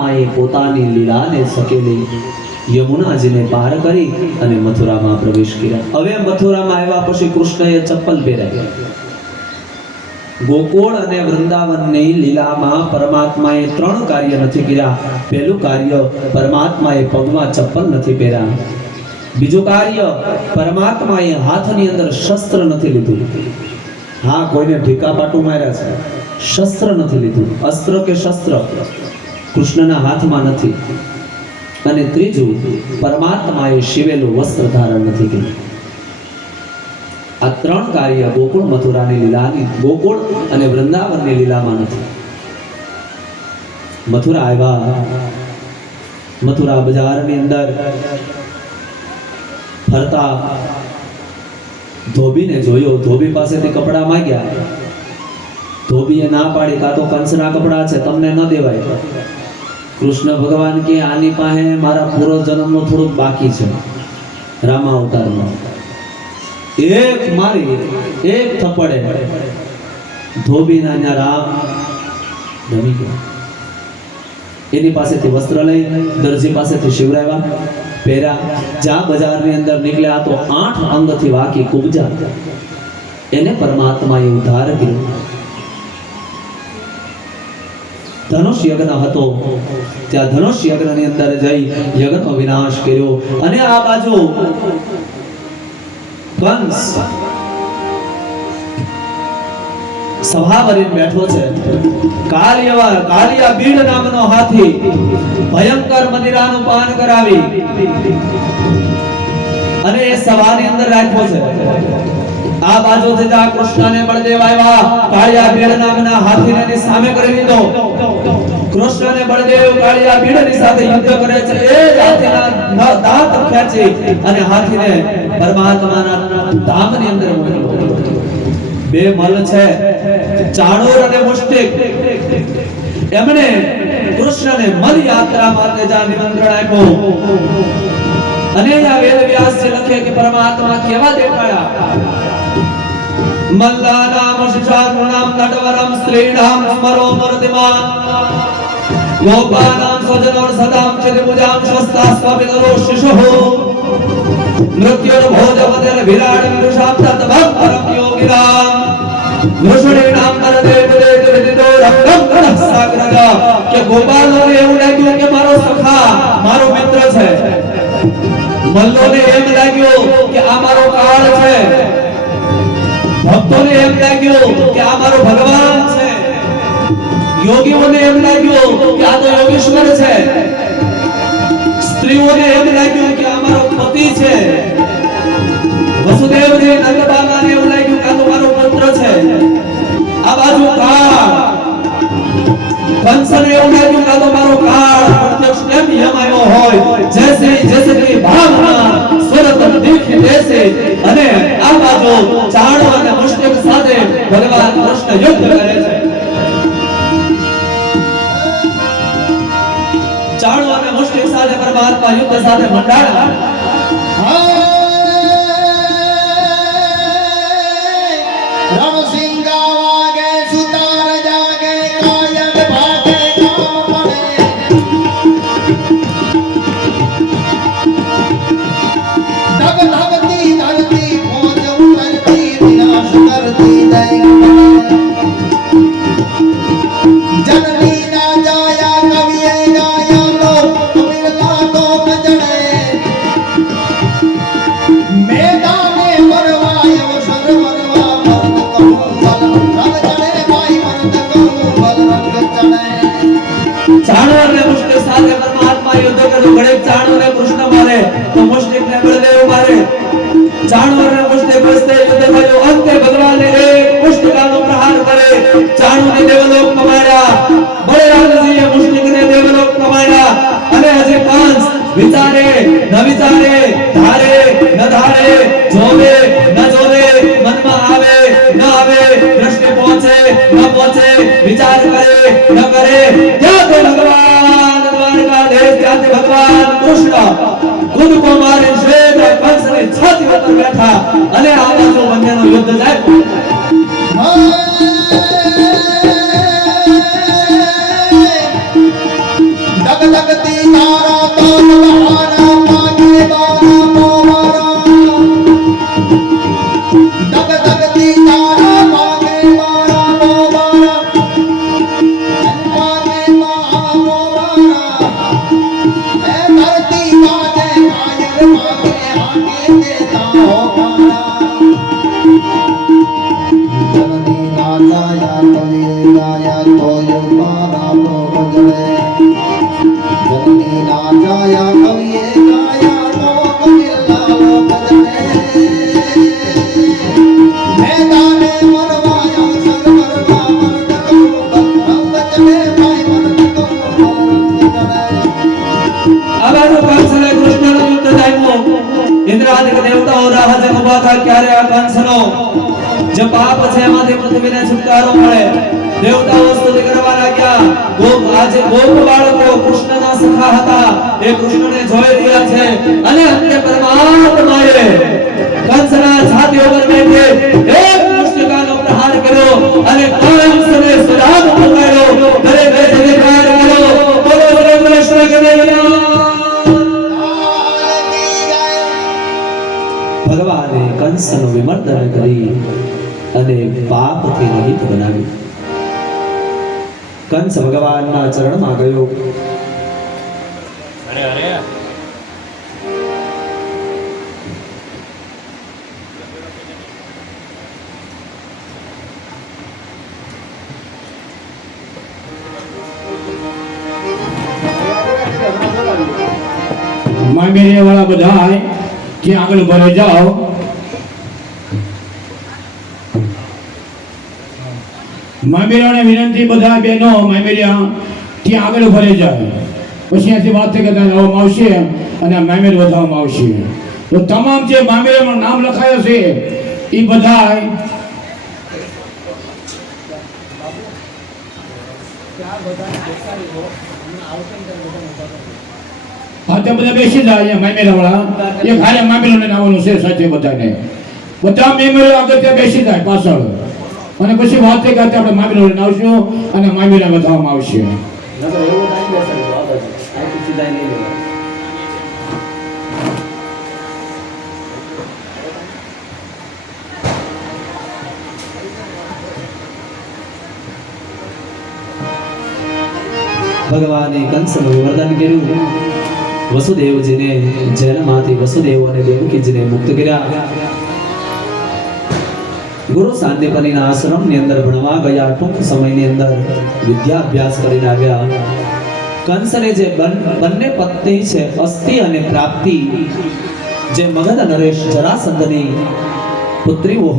परमात्माए पोतानी लीलाने सकेली यमुनाजीने पार करी અને મથુરામાં પ્રવેશ કર્યા। હવે મથુરામાં આવ્યા પછી કૃષ્ણએ ચપ્પલ પહેરાવી। ગોકુળ અને વૃંદાવનની લીલામાં પરમાત્માએ ત્રણ કાર્ય નથી કર્યા। પહેલું કાર્ય પરમાત્માએ પગમાં ચપ્પલ નથી પહેર્યા। બીજું કાર્ય પરમાત્માએ હાથની અંદર શસ્ત્ર નથી લીધું। હા, કોઈને ઢીકા પાટું માર્યા છે, શસ્ત્ર નથી લીધું। અસ્ત્ર કે શસ્ત્ર કૃષ્ણના હાથમાં નથી। અને ત્રીજું પરમાત્માએ શિવેલું વસ્ત્ર ધારણ નથી કર્યું। આ ત્રણ કાર્ય ગોકુળ મથુરાની લીલાની ગોકુળ અને વૃંદાવનની લીલામાં નથી। મથુરા આવ્યા, મથુરા બજારની અંદર ફરતા ધોબીને જોયો। ધોબી પાસેથી કપડા માંગ્યા। ધોબીએ ના પાડી, કાં તો કંસના કપડા છે, તમને ન દેવાય। કૃષ્ણ ભગવાન કે આની પાસે મારા પૂર્વ જન્મનો થોડુંક બાકી છે। રામા અવતારમાં એક મારી એક થપ્પડે ધોબીના ન્યા રામ રમી ગયા। એની પાસેથી વસ્ત્ર લઈ દરજી પાસેથી શિવરાવ્યા, પહેર્યા। જ્યાં બજારની અંદર નીકળ્યા તો 8 અંગથી વાકી કુબજા। એને પરમાત્માએ ઉદ્ધાર કર્યો। ધનુષ યજ્ઞ હતો, ત્યાં ધનુષ યજ્ઞની અંદર જઈ યજ્ઞનો વિનાશ કર્યો। અને આ બાજુ કંસ સભા ભરીને બેઠો છે। કાલિયા બીડ નામનો હાથી ભયંકર મદિરાનું પાન કરાવી અને એ સભાની અંદર રાખ્યો છે। આ બાજુથી જા કૃષ્ણને બળદેવ આવ્યા, કાળિયા બીડ નામના હાથીને સામે કરી દીધો। કૃષ્ણને બળદેવ કાળિયા બીડની સાથે યુદ્ધ કરે છે। એ હાથીના દાંત ખેંચી અને હાથીને પરમાત્માના ધામની અંદર મોકલ્યો। બે મલ છે, ચાણૂર અને મુષ્ટિક, એમણે કૃષ્ણને મલ યાત્રા માટે જા નિમંત્રણ આપ્યું। અને આ વેદ વ્યાસજી લખે કે પરમાત્મા કેવા દેખાયા। મલ્લાનામ શિશાનુનામ નટવરમ સ્ત્રીણામ સ્મરો મરતિમાન ગોપાનામ સ્વજનોર સદામ ચતુર્ભુજામ શસ્ત્રાસ્વામિનરો શિશુઃ મૃત્યુર ભોજવતેર વિરાટ વિરુષામ તતભં પરમ યોગિરામ વૃષણીનામ નરદેવ દેવ વિદિતો રક્તમ કણઃ સાગરગા। કે ગોપાલને એવું લાગ્યું કે મારો સખા, મારો મિત્ર છે। મલ્લોને એમ લાગ્યું કે આ મારો કાળ છે। ભક્તોને એમ લાગ્યું કે આ મારો ભગવાન છે। યોગીઓને એમ લાગ્યું કે આ તો યોગેશ્વર છે। સ્ત્રીઓને એમ લાગ્યું કે આ મારો પતિ છે। વસુદેવજી નંદબાબાને એવું લાગ્યું કે આ તો મારો પુત્ર છે। આ બાજુ કાળ કંસને એવું લાગ્યું કે આ તો મારો કાળ પ્રત્યક્ષ કેમ યમ આવ્યો હોય। જૈસે ભાવના સ્વરત દેખી દેશે। અને આ બાજુ ચાણો અને મુષ્ટિક સાથે ભગવાન કૃષ્ણ યુદ્ધ કરે છે। ચાણો અને મુષ્ટિક સાથે પરમાત્મા યુદ્ધ સાથે મંડાણા। વિચારે ન વિચારે, ધારે ન ધારે, જોવે ન જોવે, મનમાં આવે ન આવે, દ્રષ્ટિ પહોંચે ન પહોંચે, વિચાર કરે ન કરે, ત્યાંથી ભગવાન દ્વારકાધીશ, ત્યાંથી ભગવાન કૃષ્ણ કૂદકો મારી શ્વેત કંસની છાતી ઉપર બેઠા અને આ બાજુ બંનેનું યુદ્ધ જાય। दग दगती तारा ताल बहारा मागे बारा मोहरा दग दगती तारा मागे बारा मोहरा मागे मोहरा ए धरती मागे कायर मागे आगे देता हो मारा जननी नाचाया कवि गाया तो युवाना तो बजले जननी नाचाया कवि गाया तो कविला बजले मैदाने मरवाया सरवरवा मरदको बचले भाई मरदको अब कंसने कृष्ण નો યુદ્ધ થયો ઇન્દ્રાદિક દેવતાઓ રાહ જોઈને ઊભા હતા ક્યારે આ કંસનો જે પાપ છે એમાંથી પૃથ્વીને છુટકારો મળે દેવતાઓ સ્તુતિ કરવા લાગ્યા ગોપ બાળકો કૃષ્ણના સખા હતા એ કૃષ્ણને જોઈ રહ્યા છે અને અંતે પરમાત્માએ કંસના છાતી ઉપર બેઠે એક મુષ્ટિકાનો પ્રહાર કર્યો અને કંસને સદામ પકડ્યો દરેક જગ્યાએ પ્રહાર કર્યો બોલો બોલો કૃષ્ણ કનૈયા ભગવાને કંસનું વિમર્દન કરી અને પાપથી રહિત બનાવ્યું કંસ ભગવાનના ચરણમાં ગયો અરે અરે મામેરિયા વાળા બધા ત્યાં આગળ ભરે જાઓ મામેરિયાને વિનંતી બધા બહેનો મામેરિયા ત્યાં આગળ ભરે જાય પછી અહીંયાથી વાત થઈ કે લાવવામાં આવશે અને મામેર વધારવામાં આવશે તો તમામ જે મામેરિયામાં નામ લખાયા છે એ બધા હા તે બધા બેસી જાય અહીંયા મામેરા વાળા એક હારે મામેરાને આવવાનું છે સાથે બધાને બધા મેમરી આગળ ત્યાં બેસી જાય પાછળ અને પછી વાત થઈ કે આપણે મામેરાને આવશું અને મામેરા વધારવામાં આવશે ભગવાને કંસનું વિમર્દન કર્યું વસુદેવજીને જેલમાંથી વસુદેવ અને દેવકીજીને મુક્ત કર્યા ગુરુ સાંદીપનીના આશ્રમની અંદર ભણવા ગયા ટૂંક સમયની અંદર વિદ્યાભ્યાસ કરીને આવ્યા કંસને જે બંને પત્ની છે અસ્તિ અને પ્રાપ્તિ જે મગધ નરેશ જરાસંધની પુત્રીઓ હતી